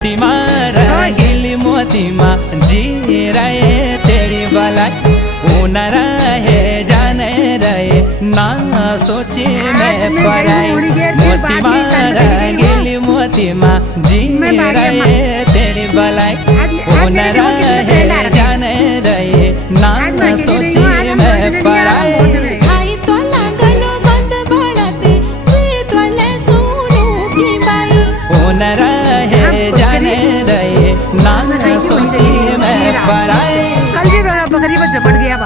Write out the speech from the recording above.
मोतीमा रंगीली मोतीमा जी रहे तेरी बलाई उन रहे जाने रहे ना सोची मैं पराई। मोतीमा रंगीली मोतीमा जी रहे तेरी बलाई उन रहे जाने रहे ना सोची मैं पराई। सोची मैं पराई। कल जी बकरी बच्चा बढ़ गया।